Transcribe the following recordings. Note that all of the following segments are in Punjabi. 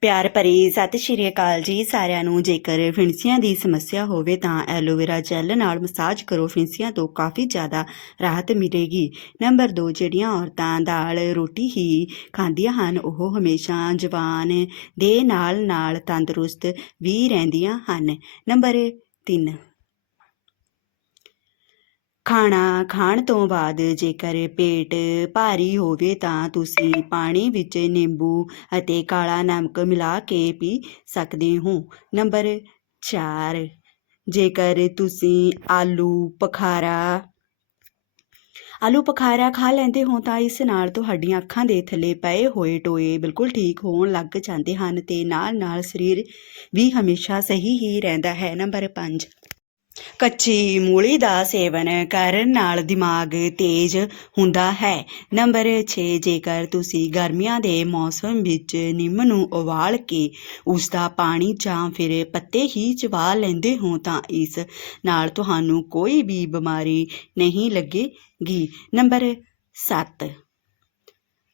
ਪਿਆਰ ਭਰੀ ਸਤਿ ਸ਼੍ਰੀ ਅਕਾਲ ਜੀ। ਸਾਰਿਆਂ ਨੂੰ ਜੇਕਰ ਫਿਣਸੀਆਂ ਦੀ ਸਮੱਸਿਆ ਹੋਵੇ ਤਾਂ ਐਲੋਵੇਰਾ ਜੈਲ ਨਾਲ ਮਸਾਜ ਕਰੋ। ਫਿਣਸੀਆਂ ਤੋਂ ਕਾਫੀ ਜ਼ਿਆਦਾ ਰਾਹਤ ਮਿਲੇਗੀ। ਨੰਬਰ 2 ਜਿਹੜੀਆਂ ਔਰਤਾਂ ਦਾਲ, ਰੋਟੀ ਹੀ ਖਾਂਦੀਆਂ ਹਨ, ਉਹ ਹਮੇਸ਼ਾ ਜਵਾਨ ਦੇ ਨਾਲ ਨਾਲ ਤੰਦਰੁਸਤ ਵੀ ਰਹਿੰਦੀਆਂ ਹਨ। ਨੰਬਰ 3 ਖਾਣਾ ਖਾਣ ਤੋਂ ਬਾਅਦ ਜੇਕਰ ਪੇਟ ਭਾਰੀ ਹੋਵੇ ਤਾਂ ਤੁਸੀਂ ਪਾਣੀ ਵਿੱਚ ਨਿੰਬੂ ਅਤੇ ਕਾਲਾ ਨਮਕ ਮਿਲਾ ਕੇ ਪੀ ਸਕਦੇ ਹੋ। ਨੰਬਰ 4 ਜੇਕਰ ਤੁਸੀਂ ਆਲੂ ਪਖਾਰਾ ਆਲੂ ਪਖਾਰਾ ਖਾ ਲੈਂਦੇ ਹੋ ਤਾਂ ਇਸ ਨਾਲ ਤੁਹਾਡੀਆਂ ਅੱਖਾਂ ਦੇ ਥੱਲੇ ਪਏ ਹੋਏ ਟੋਏ ਬਿਲਕੁਲ ਠੀਕ ਹੋਣ ਲੱਗ ਜਾਂਦੇ ਹਨ ਤੇ ਨਾਲ ਨਾਲ ਸਰੀਰ ਵੀ ਹਮੇਸ਼ਾ ਸਹੀ ਹੀ ਰਹਿੰਦਾ ਹੈ। ਨੰਬਰ 5 ਕੱਚੀ ਮੂਲੀ ਦਾ ਸੇਵਨ ਕਰਨ ਨਾਲ ਦਿਮਾਗ ਤੇਜ਼ ਹੁੰਦਾ ਹੈ। ਨੰਬਰ 6 ਜੇਕਰ ਤੁਸੀਂ ਗਰਮੀਆਂ ਦੇ ਮੌਸਮ ਵਿੱਚ ਨਿੰਮ ਨੂੰ ਉਬਾਲ ਕੇ ਉਸ ਦਾ ਪਾਣੀ ਜਾਂ ਫਿਰ ਪੱਤੇ ਹੀ ਚਵਾ ਲੈਂਦੇ ਹੋ ਤਾਂ ਇਸ ਨਾਲ ਤੁਹਾਨੂੰ ਕੋਈ ਵੀ ਬਿਮਾਰੀ ਨਹੀਂ ਲੱਗੇਗੀ। ਨੰਬਰ 7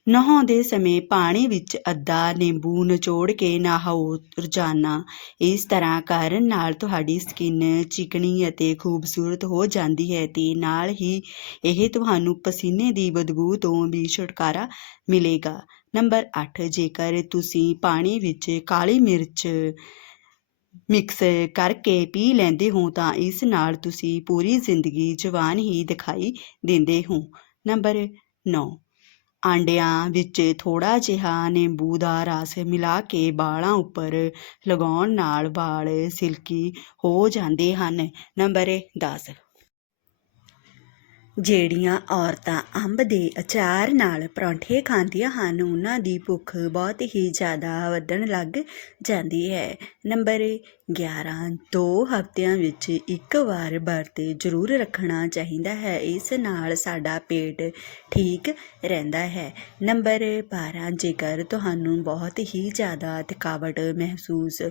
ਨਹਾਉਂਦੇ ਸਮੇਂ ਪਾਣੀ ਵਿੱਚ ਅੱਧਾ ਨਿੰਬੂ ਨਿਚੋੜ ਕੇ ਨਹਾਓ ਰੋਜ਼ਾਨਾ। ਇਸ ਤਰ੍ਹਾਂ ਕਰਨ ਨਾਲ ਤੁਹਾਡੀ ਸਕਿਨ ਚਿਕਣੀ ਅਤੇ ਖੂਬਸੂਰਤ ਹੋ ਜਾਂਦੀ ਹੈ ਤੇ ਨਾਲ ਹੀ ਇਹ ਤੁਹਾਨੂੰ ਪਸੀਨੇ ਦੀ ਬਦਬੂ ਤੋਂ ਵੀ ਛੁਟਕਾਰਾ ਮਿਲੇਗਾ। ਨੰਬਰ 8 ਜੇਕਰ ਤੁਸੀਂ ਪਾਣੀ ਵਿੱਚ ਕਾਲੀ ਮਿਰਚ ਮਿਕਸ ਕਰਕੇ ਪੀ ਲੈਂਦੇ ਹੋ ਤਾਂ ਇਸ ਨਾਲ ਤੁਸੀਂ ਪੂਰੀ ਜ਼ਿੰਦਗੀ ਜਵਾਨ ਹੀ ਦਿਖਾਈ ਦਿੰਦੇ ਹੋ। ਨੰਬਰ 9 ਆਂਡਿਆਂ ਵਿੱਚ ਥੋੜ੍ਹਾ ਜਿਹਾ ਨਿੰਬੂ ਦਾ ਰਸ ਮਿਲਾ ਕੇ ਵਾਲਾਂ ਉੱਪਰ ਲਗਾਉਣ ਨਾਲ ਵਾਲ ਸਿਲਕੀ ਹੋ ਜਾਂਦੇ ਹਨ। ਨੰਬਰ ਦਸ ਜਿਹੜੀਆਂ ਔਰਤਾਂ ਅੰਬ ਦੇ ਅਚਾਰ ਨਾਲ ਪਰੌਂਠੇ ਖਾਂਦੀਆਂ ਹਨ, ਉਹਨਾਂ ਦੀ ਭੁੱਖ ਬਹੁਤ ਹੀ ਜ਼ਿਆਦਾ ਵਧਣ ਲੱਗ ਜਾਂਦੀ ਹੈ। ਨੰਬਰ 11 ਦੋ ਹਫ਼ਤਿਆਂ ਵਿੱਚ ਇੱਕ ਵਾਰ ਵਰਤ ਜ਼ਰੂਰ ਰੱਖਣਾ ਚਾਹੀਦਾ ਹੈ। ਇਸ ਨਾਲ ਸਾਡਾ ਪੇਟ ਠੀਕ ਰਹਿੰਦਾ ਹੈ। ਨੰਬਰ 12 ਜੇਕਰ ਤੁਹਾਨੂੰ ਬਹੁਤ ਹੀ ਜ਼ਿਆਦਾ ਥਕਾਵਟ ਮਹਿਸੂਸ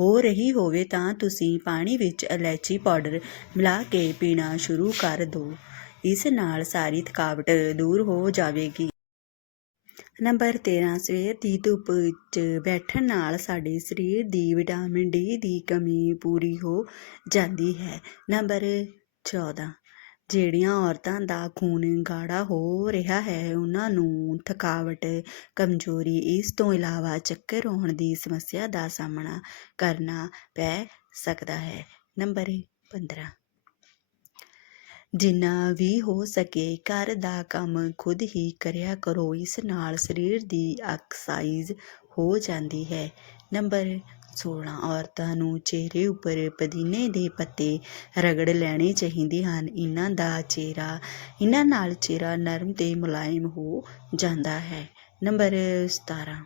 ਹੋ ਰਹੀ ਹੋਵੇ, ਤਾਂ ਤੁਸੀਂ ਪਾਣੀ ਵਿੱਚ ਇਲਾਇਚੀ ਪਾਊਡਰ ਮਿਲਾ ਕੇ ਪੀਣਾ ਸ਼ੁਰੂ ਕਰ ਦਿਓ। ਇਸ ਨਾਲ ਸਾਰੀ ਥਕਾਵਟ ਦੂਰ ਹੋ ਜਾਵੇਗੀ। ਨੰਬਰ 13 ਸਵੇਰ ਦੀ ਧੁੱਪ ਵਿੱਚ ਬੈਠਣ ਨਾਲ ਸਾਡੇ ਸਰੀਰ ਦੀ ਵਿਟਾਮਿਨ ਡੀ ਦੀ ਕਮੀ ਪੂਰੀ ਹੋ ਜਾਂਦੀ ਹੈ। ਨੰਬਰ 14 ਜਿਹੜੀਆਂ ਔਰਤਾਂ ਦਾ ਖੂਨ ਗਾੜਾ ਹੋ ਰਿਹਾ ਹੈ, ਉਹਨਾਂ ਨੂੰ ਥਕਾਵਟ, ਕਮਜ਼ੋਰੀ, ਇਸ ਤੋਂ ਇਲਾਵਾ ਚੱਕਰ ਆਉਣ ਦੀ ਸਮੱਸਿਆ ਦਾ ਸਾਹਮਣਾ ਕਰਨਾ ਪੈ ਸਕਦਾ ਹੈ। ਨੰਬਰ 15 ਜਿੰਨਾ ਵੀ ਹੋ ਸਕੇ ਘਰ ਦਾ ਕੰਮ ਖੁਦ ਹੀ ਕਰਿਆ ਕਰੋ। ਇਸ ਨਾਲ ਸਰੀਰ ਦੀ ਐਕਸਰਸਾਈਜ਼ ਹੋ ਜਾਂਦੀ ਹੈ। ਨੰਬਰ 16 ਔਰਤਾਂ ਨੂੰ ਚਿਹਰੇ ਉੱਪਰ ਪੁਦੀਨੇ ਦੇ ਪੱਤੇ ਰਗੜ ਲੈਣੇ ਚਾਹੀਦੇ ਹਨ। ਇਹਨਾਂ ਦਾ ਚਿਹਰਾ, ਇਹਨਾਂ ਨਾਲ ਚਿਹਰਾ ਨਰਮ ਤੇ ਮੁਲਾਇਮ ਹੋ ਜਾਂਦਾ ਹੈ। ਨੰਬਰ 17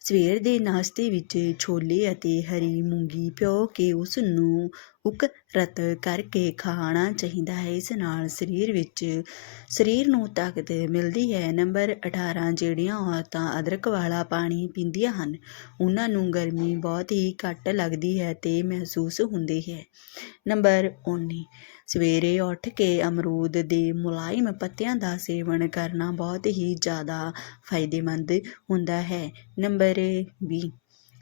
ਸਵੇਰ ਦੇ ਨਾਸ਼ਤੇ ਵਿੱਚ ਛੋਲੇ ਅਤੇ ਹਰੀ ਮੂੰਗੀ ਭਿਓ ਕੇ ਉਸ ਨੂੰ ਉਕਰਤ ਕਰਕੇ ਖਾਣਾ ਚਾਹੀਦਾ ਹੈ। ਇਸ ਨਾਲ ਸਰੀਰ ਵਿੱਚ, ਸਰੀਰ ਨੂੰ ਤਾਕਤ ਮਿਲਦੀ ਹੈ। ਨੰਬਰ 18 ਜਿਹੜੀਆਂ ਔਰਤਾਂ ਅਦਰਕ ਵਾਲਾ ਪਾਣੀ ਪੀਂਦੀਆਂ ਹਨ, ਉਹਨਾਂ ਨੂੰ ਗਰਮੀ ਬਹੁਤ ਹੀ ਘੱਟ ਲੱਗਦੀ ਹੈ ਤੇ ਮਹਿਸੂਸ ਹੁੰਦੀ ਹੈ। ਨੰਬਰ 19 ਸਵੇਰੇ ਉੱਠ ਕੇ ਅਮਰੂਦ ਦੇ ਮੁਲਾਇਮ ਪੱਤਿਆਂ ਦਾ ਸੇਵਨ ਕਰਨਾ ਬਹੁਤ ਹੀ ਜ਼ਿਆਦਾ ਫਾਇਦੇਮੰਦ ਹੁੰਦਾ ਹੈ। ਨੰਬਰ 20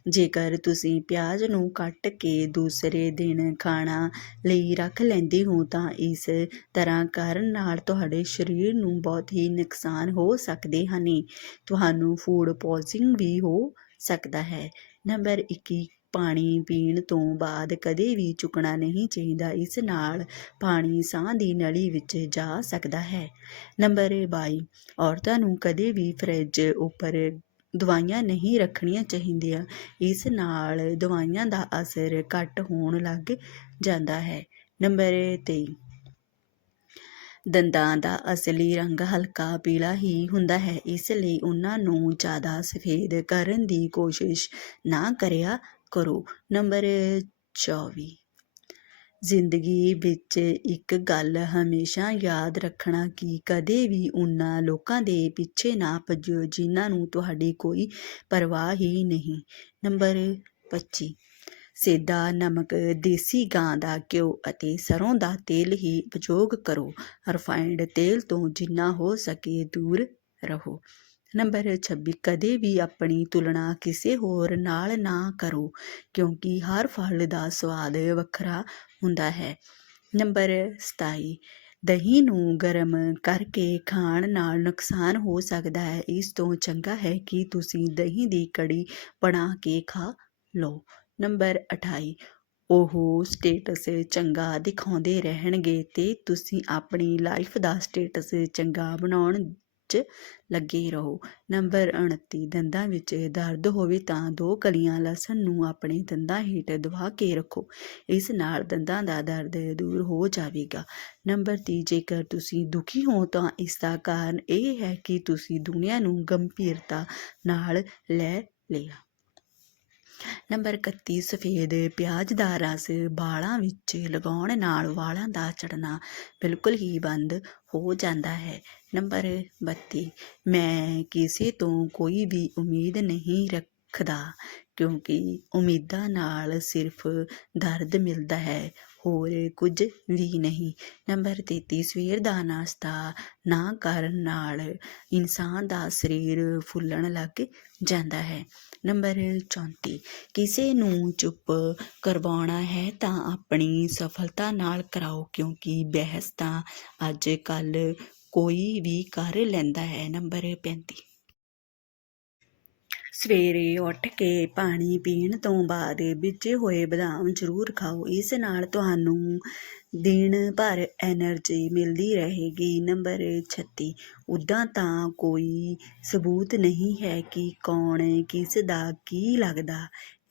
ਜੇਕਰ ਤੁਸੀਂ ਪਿਆਜ਼ ਨੂੰ ਕੱਟ ਕੇ ਦੂਸਰੇ ਦਿਨ ਖਾਣਾ ਲਈ ਰੱਖ ਲੈਂਦੇ ਹੋ ਤਾਂ ਇਸ ਤਰ੍ਹਾਂ ਕਰਨ ਨਾਲ ਤੁਹਾਡੇ ਸਰੀਰ ਨੂੰ ਬਹੁਤ ਹੀ ਨੁਕਸਾਨ ਹੋ ਸਕਦੇ ਹਨ। ਤੁਹਾਨੂੰ ਫੂਡ ਪੋਇਜ਼ਨਿੰਗ ਵੀ ਹੋ ਸਕਦਾ ਹੈ। ਨੰਬਰ 21 ਪਾਣੀ ਪੀਣ ਤੋਂ ਬਾਅਦ ਕਦੇ ਵੀ ਚੁੱਕਣਾ ਨਹੀਂ ਚਾਹੀਦਾ। ਇਸ ਨਾਲ ਪਾਣੀ ਸਾਹ ਦੀ ਨਲੀ ਵਿੱਚ ਜਾ ਸਕਦਾ ਹੈ। ਨੰਬਰ 22 ਔਰਤਾਂ ਨੂੰ ਕਦੇ ਵੀ ਫਰਿੱਜ ਉੱਪਰ ਦਵਾਈਆਂ ਨਹੀਂ ਰੱਖਣੀਆਂ ਚਾਹੀਦੀਆਂ। ਇਸ ਨਾਲ ਦਵਾਈਆਂ ਦਾ ਅਸਰ ਘੱਟ ਹੋਣ ਲੱਗ ਜਾਂਦਾ ਹੈ। ਨੰਬਰ 23 ਦੰਦਾਂ ਦਾ ਅਸਲੀ ਰੰਗ ਹਲਕਾ ਪੀਲਾ ਹੀ ਹੁੰਦਾ ਹੈ। ਇਸ ਲਈ ਉਹਨਾਂ ਨੂੰ ਜ਼ਿਆਦਾ ਸਫੇਦ ਕਰਨ ਦੀ ਕੋਸ਼ਿਸ਼ ਨਾ ਕਰਿਆ ਕਰੋ। ਨੰਬਰ 24 ਜ਼ਿੰਦਗੀ ਵਿੱਚ ਇੱਕ ਗੱਲ ਹਮੇਸ਼ਾ ਯਾਦ ਰੱਖਣਾ ਕਿ ਕਦੇ ਵੀ ਉਹਨਾਂ ਲੋਕਾਂ ਦੇ ਪਿੱਛੇ ਨਾ ਭੱਜੋ ਜਿਨ੍ਹਾਂ ਨੂੰ ਤੁਹਾਡੀ ਕੋਈ ਪਰਵਾਹ ਹੀ ਨਹੀਂ। ਨੰਬਰ 25 ਸੇਦਾ ਨਮਕ ਦੇਸੀ ਗਾਂ ਦਾ ਘਿਓ ਅਤੇ ਸਰੋਂ ਦਾ ਤੇਲ ਹੀ ਉਪਯੋਗ ਕਰੋ। ਰਿਫਾਈਨਡ ਤੇਲ ਤੋਂ ਜਿੰਨਾ ਹੋ ਸਕੇ ਦੂਰ ਰਹੋ। ਨੰਬਰ 26 ਕਦੇ ਵੀ ਆਪਣੀ ਤੁਲਨਾ ਕਿਸੇ ਹੋਰ ਨਾਲ ਨਾ ਕਰੋ, ਕਿਉਂਕਿ ਹਰ ਫਲ ਦਾ ਸਵਾਦ ਵੱਖਰਾ ਹੁੰਦਾ ਹੈ। ਨੰਬਰ 27 ਦਹੀਂ ਨੂੰ ਗਰਮ ਕਰਕੇ ਖਾਣ ਨਾਲ ਨੁਕਸਾਨ ਹੋ ਸਕਦਾ ਹੈ। ਇਸ ਤੋਂ ਚੰਗਾ ਹੈ ਕਿ ਤੁਸੀਂ ਦਹੀਂ ਦੀ ਕੜੀ ਬਣਾ ਕੇ ਖਾ ਲਓ। ਨੰਬਰ 28 ਉਹ ਸਟੇਟਸ ਚੰਗਾ ਦਿਖਾਉਂਦੇ ਰਹਿਣਗੇ ਤੇ ਤੁਸੀਂ ਆਪਣੀ ਲਾਈਫ ਦਾ ਸਟੇਟਸ ਚੰਗਾ ਬਣਾਉਣ 'ਚ ਲੱਗੇ ਰਹੋ। ਨੰਬਰ 29 ਦੰਦਾਂ ਵਿੱਚ ਦਰਦ ਹੋਵੇ ਤਾਂ ਦੋ ਕਲੀਆਂ ਲਸਣ ਨੂੰ ਆਪਣੇ ਦੰਦਾਂ ਹੇਠ ਦਬਾ ਕੇ ਰੱਖੋ। ਇਸ ਨਾਲ ਦੰਦਾਂ ਦਾ ਦਰਦ ਦੂਰ ਹੋ ਜਾਵੇਗਾ। ਨੰਬਰ 30 ਜੇਕਰ ਤੁਸੀਂ ਦੁਖੀ ਹੋ ਤਾਂ ਇਸ ਦਾ ਕਾਰਨ ਇਹ ਹੈ ਕਿ ਤੁਸੀਂ ਦੁਨੀਆ ਨੂੰ ਗੰਭੀਰਤਾ ਨਾਲ ਲੈ ਲਿਆ। ਨੰਬਰ 31 ਸਫੇਦ ਪਿਆਜ਼ ਦਾ ਰਸ ਵਾਲਾਂ ਵਿੱਚ ਲਗਾਉਣ ਨਾਲ ਵਾਲਾਂ ਦਾ ਝੜਨਾ ਬਿਲਕੁਲ ਹੀ ਬੰਦ ਹੋ ਜਾਂਦਾ ਹੈ। ਨੰਬਰ 32 ਮੈਂ ਕਿਸੇ ਤੋਂ ਕੋਈ ਵੀ ਉਮੀਦ ਨਹੀਂ ਰੱਖਦਾ, ਕਿਉਂਕਿ ਉਮੀਦਾਂ ਨਾਲ ਸਿਰਫ ਦਰਦ ਮਿਲਦਾ ਹੈ, ਹੋਰ ਕੁਝ ਵੀ ਨਹੀਂ। ਨੰਬਰ 33 ਸਵੇਰ ਦਾ ਨਾਸ਼ਤਾ ਨਾ ਕਰਨ ਨਾਲ ਇਨਸਾਨ ਦਾ ਸਰੀਰ ਫੁੱਲਣ ਲੱਗ ਜਾਂਦਾ ਹੈ। ਨੰਬਰ 34 ਕਿਸੇ ਨੂੰ ਚੁੱਪ ਕਰਵਾਉਣਾ ਹੈ ਤਾਂ ਆਪਣੀ ਸਫਲਤਾ ਨਾਲ ਕਰਾਓ, ਕਿਉਂਕਿ ਬਹਿਸ ਤਾਂ ਅੱਜ ਕੱਲ ਕੋਈ ਵੀ ਕਰ ਲੈਂਦਾ ਹੈ ਨੰਬਰ 35 ਸਵੇਰੇ ਉੱਠ ਕੇ ਪਾਣੀ ਪੀਣ ਤੋਂ ਬਾਅਦ ਬੀਜੇ ਹੋਏ ਬਦਾਮ ਜ਼ਰੂਰ ਖਾਓ। ਇਸ ਨਾਲ ਤੁਹਾਨੂੰ ਦਿਨ ਭਰ એનર્ਜੀ ਮਿਲਦੀ ਰਹੇਗੀ। ਨੰਬਰ 36 ਉਦਾਂ ਤਾਂ ਕੋਈ ਸਬੂਤ ਨਹੀਂ ਹੈ ਕਿ ਕੌਣ ਕਿਸ ਦਾ ਕੀ ਲੱਗਦਾ।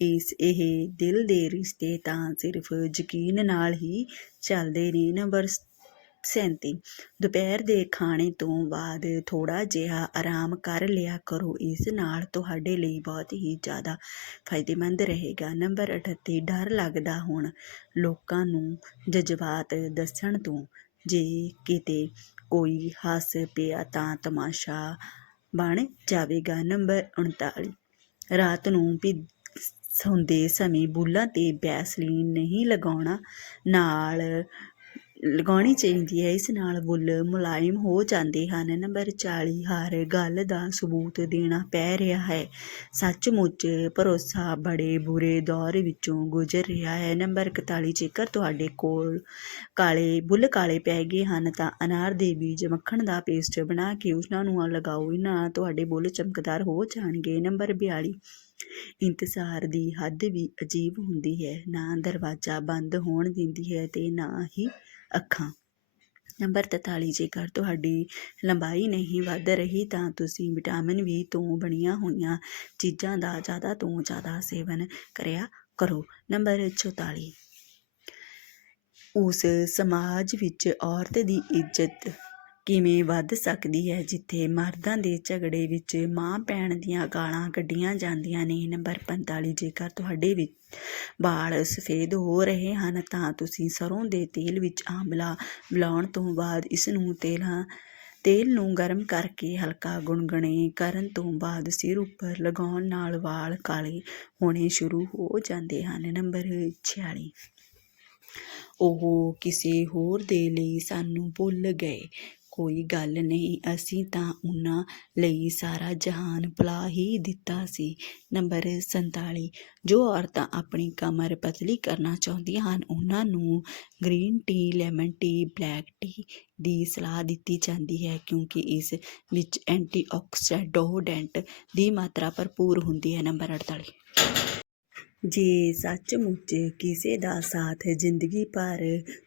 ਇਸ ਇਹ ਦਿਲ ਦੇ ਰਿਸ਼ਤੇ ਤਾਂ ਸਿਰਫ ਯਕੀਨ ਨਾਲ ਹੀ ਚੱਲਦੇ ਨੇ। ਨੰਬਰ 37 ਦੁਪਹਿਰ ਦੇ ਖਾਣੇ ਤੋਂ ਬਾਅਦ ਥੋੜ੍ਹਾ ਜਿਹਾ ਆਰਾਮ ਕਰ ਲਿਆ ਕਰੋ। ਇਸ ਨਾਲ ਤੁਹਾਡੇ ਲਈ ਬਹੁਤ ਹੀ ਜ਼ਿਆਦਾ ਫਾਇਦੇਮੰਦ ਰਹੇਗਾ। ਨੰਬਰ 38 ਡਰ ਲੱਗਦਾ ਹੁਣ ਲੋਕਾਂ ਨੂੰ ਜਜ਼ਬਾਤ ਦੱਸਣ ਤੋਂ। ਜੇ ਕਿਤੇ ਕੋਈ ਹੱਸ ਪਿਆ ਤਾਂ ਤਮਾਸ਼ਾ ਬਣ ਜਾਵੇਗਾ। ਨੰਬਰ 39 ਰਾਤ ਨੂੰ ਵੀ ਸੌਂਦੇ ਸਮੇਂ ਬੁੱਲਾਂ ਤੇ ਬੈਸਲੀਨ ਨਹੀਂ ਲਗਾਉਣਾ ਨਾਲ ਲਗਾਉਣੀ ਚਾਹੀਦੀ ਹੈ। ਇਸ ਨਾਲ ਬੁੱਲ ਮੁਲਾਇਮ ਹੋ ਜਾਂਦੇ ਹਨ। ਨੰਬਰ 40 ਹਰ ਗੱਲ ਦਾ ਸਬੂਤ ਦੇਣਾ ਪੈ ਰਿਹਾ ਹੈ। ਸੱਚਮੁੱਚ ਭਰੋਸਾ ਬੜੇ ਬੁਰੇ ਦੌਰ ਵਿੱਚੋਂ ਗੁਜ਼ਰ ਰਿਹਾ ਹੈ। ਨੰਬਰ 41 ਜੇਕਰ ਤੁਹਾਡੇ ਕੋਲ ਕਾਲੇ, ਬੁੱਲ ਕਾਲੇ ਪੈ ਗਏ ਹਨ, ਤਾਂ ਅਨਾਰ ਦੇ ਬੀਜ ਮੱਖਣ ਦਾ ਪੇਸਟ ਬਣਾ ਕੇ ਉਹਨਾਂ ਨੂੰ ਲਗਾਓ। ਇਹਨਾਂ ਤੁਹਾਡੇ ਬੁੱਲ ਚਮਕਦਾਰ ਹੋ ਜਾਣਗੇ। ਨੰਬਰ 42 ਇੰਤਜ਼ਾਰ ਦੀ ਹੱਦ ਵੀ ਅਜੀਬ ਹੁੰਦੀ ਹੈ। ਨਾ ਦਰਵਾਜ਼ਾ ਬੰਦ ਹੋਣ ਦਿੰਦੀ ਹੈ ਤੇ ਨਾ ਹੀ ਅੱਖਾਂ। ਨੰਬਰ 43 ਜੇਕਰ ਤੁਹਾਡੀ ਲੰਬਾਈ ਨਹੀਂ ਵੱਧ ਰਹੀ ਤਾਂ ਤੁਸੀਂ ਵਿਟਾਮਿਨ ਵੀ ਤੋਂ ਬਣੀਆਂ ਹੋਈਆਂ ਚੀਜ਼ਾਂ ਦਾ ਜ਼ਿਆਦਾ ਤੋਂ ਜ਼ਿਆਦਾ ਸੇਵਨ ਕਰਿਆ ਕਰੋ। ਨੰਬਰ 44 ਉਸ ਸਮਾਜ ਵਿੱਚ ਔਰਤ ਦੀ ਇੱਜ਼ਤ ਕਿਵੇਂ ਵੱਧ ਸਕਦੀ ਹੈ? ਜਿੱਥੇ ਮਰਦਾਂ ਦੇ ਝਗੜੇ ਵਿੱਚ ਮਾਂ ਭੈਣ ਦੀਆਂ ਗਾਲਾਂ ਕੱਢੀਆਂ ਜਾਂਦੀਆਂ ਨੇ। ਨੰਬਰ 45 ਜੇਕਰ ਤੁਹਾਡੇ ਵਿੱਚ ਵਾਲ ਸਫੇਦ ਹੋ ਰਹੇ ਹਨ, ਤਾਂ ਤੁਸੀਂ ਸਰੋਂ ਦੇ ਤੇਲ ਵਿੱਚ ਆਂਵਲਾ ਮਿਲਾਉਣ ਤੋਂ ਬਾਅਦ ਇਸ ਨੂੰ ਤੇਲਾਂ, ਤੇਲ ਨੂੰ ਗਰਮ ਕਰਕੇ ਹਲਕਾ ਗੁਨਗੁਣੇ ਕਰਨ ਤੋਂ ਬਾਅਦ ਸਿਰ ਉੱਪਰ ਲਗਾਉਣ ਨਾਲ ਵਾਲ ਕਾਲੇ ਹੋਣੇ ਸ਼ੁਰੂ ਹੋ ਜਾਂਦੇ ਹਨ। ਨੰਬਰ 46 ਉਹ ਕਿਸੇ ਹੋਰ ਦੇ ਲਈ ਸਾਨੂੰ ਭੁੱਲ ਗਏ। ਕੋਈ ਗੱਲ ਨਹੀਂ, ਅਸੀਂ ਤਾਂ ਉਹਨਾਂ ਲਈ ਸਾਰਾ ਜਹਾਨ ਭੁਲਾ ਹੀ ਦਿੱਤਾ ਸੀ। ਨੰਬਰ 47 ਜੋ ਔਰਤਾਂ ਆਪਣੀ ਕਮਰ ਪਤਲੀ ਕਰਨਾ ਚਾਹੁੰਦੀਆਂ ਹਨ, ਉਹਨਾਂ ਨੂੰ green tea, lemon tea, black tea ਦੀ ਸਲਾਹ ਦਿੱਤੀ ਜਾਂਦੀ ਹੈ, ਕਿਉਂਕਿ ਇਸ ਵਿੱਚ ਐਂਟੀਆਕਸੀਡੈਂਟ ਦੀ ਮਾਤਰਾ ਭਰਪੂਰ ਹੁੰਦੀ ਹੈ। ਨੰਬਰ 48 ਜੇ ਸੱਚਮੁੱਚ ਕਿਸੇ ਦਾ ਸਾਥ ਜ਼ਿੰਦਗੀ ਭਰ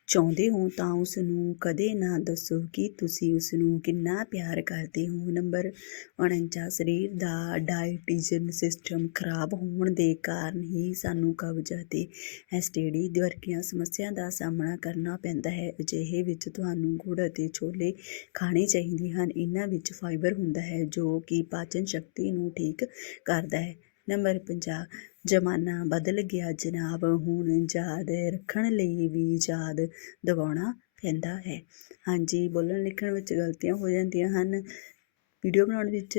ਚਾਹੁੰਦੇ ਹੋ ਤਾਂ ਉਸ ਨੂੰ ਕਦੇ ਨਾ ਦੱਸੋ ਕਿ ਤੁਸੀਂ ਉਸ ਨੂੰ ਕਿੰਨਾ ਪਿਆਰ ਕਰਦੇ ਹੋ। ਨੰਬਰ 49 ਸਰੀਰ ਦਾ ਡਾਈਜੈਸ਼ਨ ਸਿਸਟਮ ਖਰਾਬ ਹੋਣ ਦੇ ਕਾਰਨ ਹੀ ਸਾਨੂੰ ਕਬਜ਼ ਅਤੇ ਐਸਟੀਡੀ ਵਰਗੀਆਂ ਸਮੱਸਿਆ ਦਾ ਸਾਹਮਣਾ ਕਰਨਾ ਪੈਂਦਾ ਹੈ। ਅਜਿਹੇ ਵਿੱਚ ਤੁਹਾਨੂੰ ਗੁੜ ਅਤੇ ਛੋਲੇ ਖਾਣੇ ਚਾਹੀਦੇ ਹਨ। ਇਹਨਾਂ ਵਿੱਚ ਫਾਈਬਰ ਹੁੰਦਾ ਹੈ ਜੋ ਕਿ ਪਾਚਨ ਸ਼ਕਤੀ ਨੂੰ ਠੀਕ ਕਰਦਾ ਹੈ। ਨੰਬਰ 50 ਜ਼ਮਾਨਾ ਬਦਲ ਗਿਆ ਜਨਾਬ, ਹੁਣ ਯਾਦ ਰੱਖਣ ਲਈ ਵੀ ਯਾਦ ਦਿਵਾਉਣਾ ਪੈਂਦਾ ਹੈ। ਹਾਂਜੀ ਬੋਲਣ ਲਿਖਣ ਵਿੱਚ ਗਲਤੀਆਂ ਹੋ ਜਾਂਦੀਆਂ ਹਨ। ਵੀਡੀਓ ਬਣਾਉਣ ਵਿੱਚ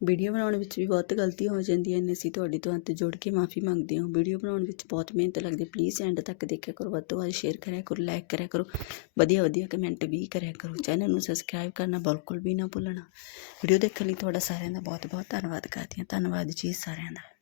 ਵੀਡੀਓ ਬਣਾਉਣ ਵਿੱਚ ਵੀ ਬਹੁਤ ਗਲਤੀਆਂ ਹੋ ਜਾਂਦੀਆਂ ਨੇ, ਅਸੀਂ ਤੁਹਾਡੀ ਤੋਂ ਹੱਥ ਜੋੜ ਕੇ ਮਾਫੀ ਮੰਗਦੇ ਹਾਂ। ਵੀਡੀਓ ਬਣਾਉਣ ਵਿੱਚ ਬਹੁਤ ਮਿਹਨਤ ਲੱਗਦੀ ਪਲੀਜ਼ ਐਂਡ ਤੱਕ ਦੇਖਿਆ ਕਰੋ। ਵੱਧ ਤੋਂ ਵੱਧ ਸ਼ੇਅਰ ਕਰਿਆ ਕਰੋ ਲਾਈਕ ਕਰਿਆ ਕਰੋ। ਵਧੀਆ ਵਧੀਆ ਕਮੈਂਟ ਵੀ ਕਰਿਆ ਕਰੋ। ਚੈਨਲ ਨੂੰ ਸਬਸਕ੍ਰਾਈਬ ਕਰਨਾ ਬਿਲਕੁਲ ਵੀ ਨਾ ਭੁੱਲਣਾ। ਵੀਡੀਓ ਦੇਖਣ ਲਈ ਤੁਹਾਡਾ ਸਾਰਿਆਂ ਦਾ ਬਹੁਤ ਬਹੁਤ ਧੰਨਵਾਦ ਕਰਦੀ ਹਾਂ। ਧੰਨਵਾਦ ਜੀ ਸਾਰਿਆਂ ਦਾ।